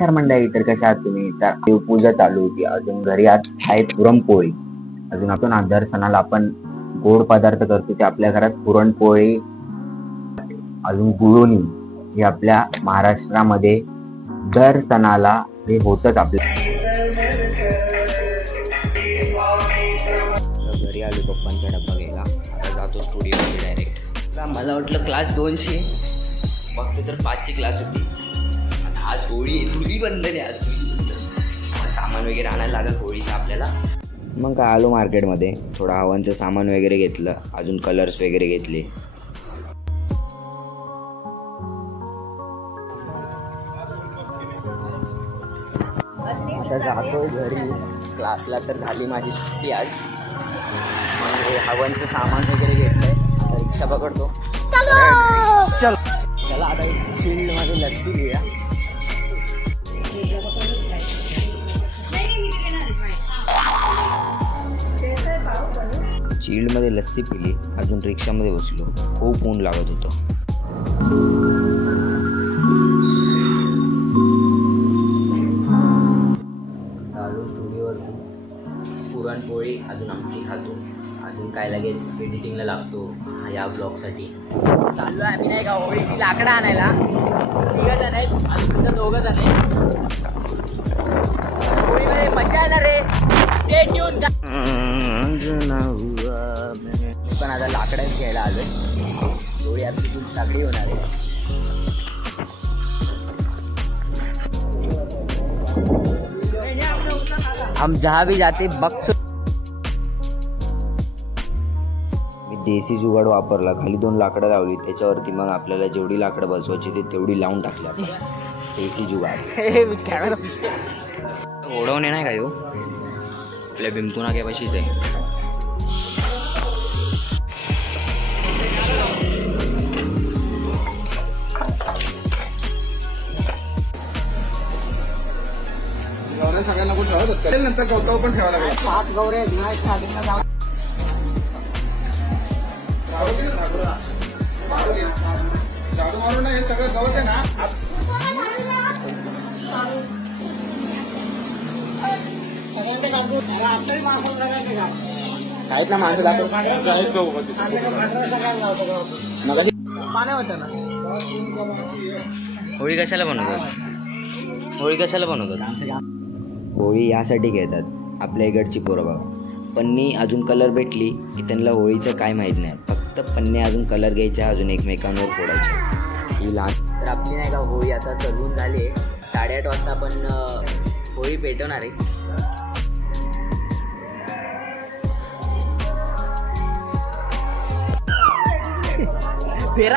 तर मंडळी, तर कशा आहात तुम्ही? तर देवपूजा चालू होती. अजून घरी आज आहे पुरणपोळी. अजून आपण दर सणाला आपण गोड पदार्थ करतो, ते आपल्या घरात पुरणपोळी, अजून गुळोणी हे आपल्या महाराष्ट्रामध्ये दर सणाला हे होतच आपल्या. घरी आलो पप्पांचा डब्बा घ्यायला. आता जातो स्टुडिओमध्ये डायरेक्ट. मला वाटलं क्लास 2ची, फक्त तर 5ची क्लास होती. आज होळी धुलीबंधन आहे. आज सामान वगैरे आणायला लागेल होळीचं आपल्याला. मग काय, आलो मार्केटमध्ये, थोडं हवनचं सामान वगैरे घेतलं, अजून कलर्स वगैरे घेतले. आता जातो घरी. क्लासला तर झाली माझी सुट्टी आज. मग हवनचं सामान वगैरे घेतलंय. आता रिक्षा पकडतो. चल चला, आता एक चिल्डमध्ये लस्सी घेऊया. चिल्डमध्ये लस्सी पिली, अजून रिक्षामध्ये बसलो. खूप ऊन लागत होतं. आलो स्टुडिओवरती. पुरणपोळी अजून आमटी खातो. अजून काय लगेच एडिटिंगला लागतो या ब्लॉगसाठी. चाललो आहे आम्ही नाही का होळीची लाकडं आणायला. 3 जण आहेत, अजून 2 जण आहेत. होळीमध्ये मजा येणार रे. Stay tune. मी पण आता लाकडं घ्यायला आलोय. होळी आपली खूप सागडी होणार आहे. हम जहाँ भी जाते बक्स. मी देसी जुगाड वापरला. खाली 2 लाकडं लावली, त्याच्यावरती मग आपल्याला जेवढी लाकडं बसवायची ते तेवढी लावून टाकली आपण. देसी जुगाड. कॅमेरा सिस्टम ओढवणे नाही का यो आपल्या बिंपुना काय पाशीच आहे. सगळ्यांना पण ठेवत नंतर गवताव पण ठेवायला लागेल. 7 गौरे झाडू मारून हे सगळं गवत आहे ना. आहेत ना माणसं होळी कशाला बनवतात? होळी कशाला बनवतात? होळी यासाठी घेतात आपल्या इकडची पोरं बघा. पन्नी अजून कलर भेटली की त्यांना होळीचं काय माहीत नाही. फक्त पन्ने अजून कलर घ्यायच्या, अजून एकमेकांवर फोडायच्या. ही लहान तर आपली नाही का होळी आता सजवून झाली. 8:30 वाजता आपण होळी पेटवणार आहे. फेरा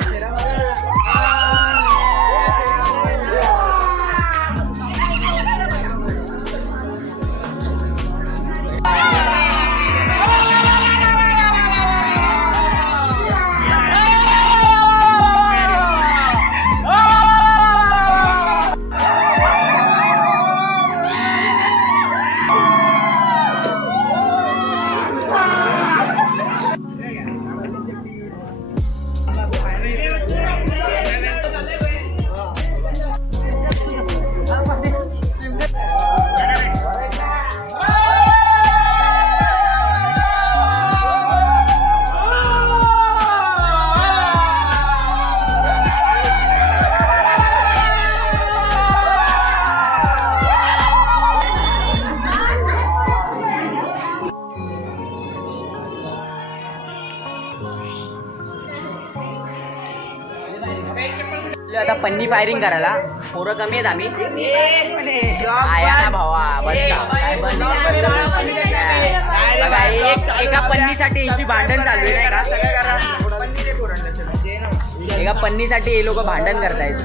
आता पन्नी फायरिंग करायला. पोरं कमी आहेत आम्ही. आया ना भावा बघा, एका पन्नीसाठी यांची भांडण चालू आहे नाही का. एका पन्नीसाठी हे लोक भांडण करतायत.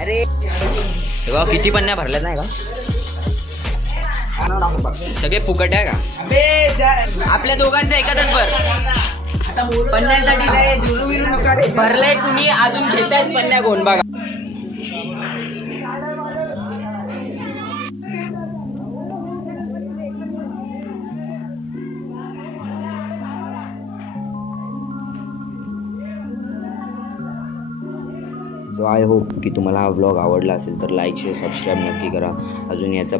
अरे तेव्हा किती पन्न्या भरल्यात नाही का? सगळे फुकट आहे का? आपल्या दोघांचं एखादच भर. पन्न्यांसाठी भरलंय कुणी, अजून घेतायत पन्न्या कोण बघा. सो आय होप की तुम्हाला हा व्लॉग आवडला असेल तर लाईक शेअर सबस्क्राईब नक्की करा. अजून याचा